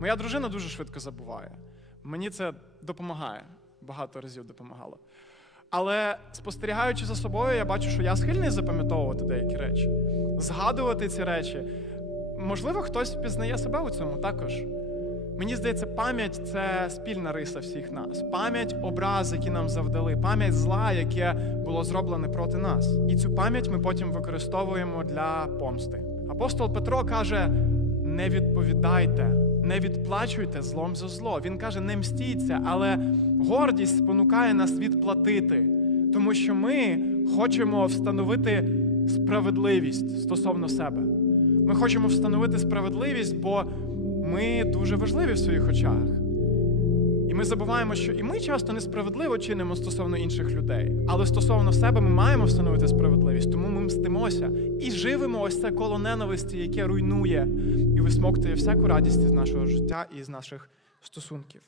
Моя дружина дуже швидко забуває. Мені це допомагає, багато разів допомагало. Але спостерігаючи за собою, я бачу, що я схильний запам'ятовувати деякі речі, згадувати ці речі. Можливо, хтось впізнає себе у цьому також. Мені здається, пам'ять – це спільна риса всіх нас. Пам'ять образ, які нам завдали, пам'ять зла, яке було зроблене проти нас. І цю пам'ять ми потім використовуємо для помсти. Апостол Петро каже, не відповідайте, не відплачуйте злом за зло. Він каже, не мстіться, але гордість спонукає нас відплатити. Тому що ми хочемо встановити справедливість стосовно себе. Ми хочемо встановити справедливість, бо ми дуже важливі в своїх очах. І ми забуваємо, що і ми часто несправедливо чинимо стосовно інших людей. Але стосовно себе ми маємо встановити справедливість, тому ми мстимося. І живемо ось це коло ненависті, яке руйнує і висмоктує всяку радість із нашого життя і з наших стосунків.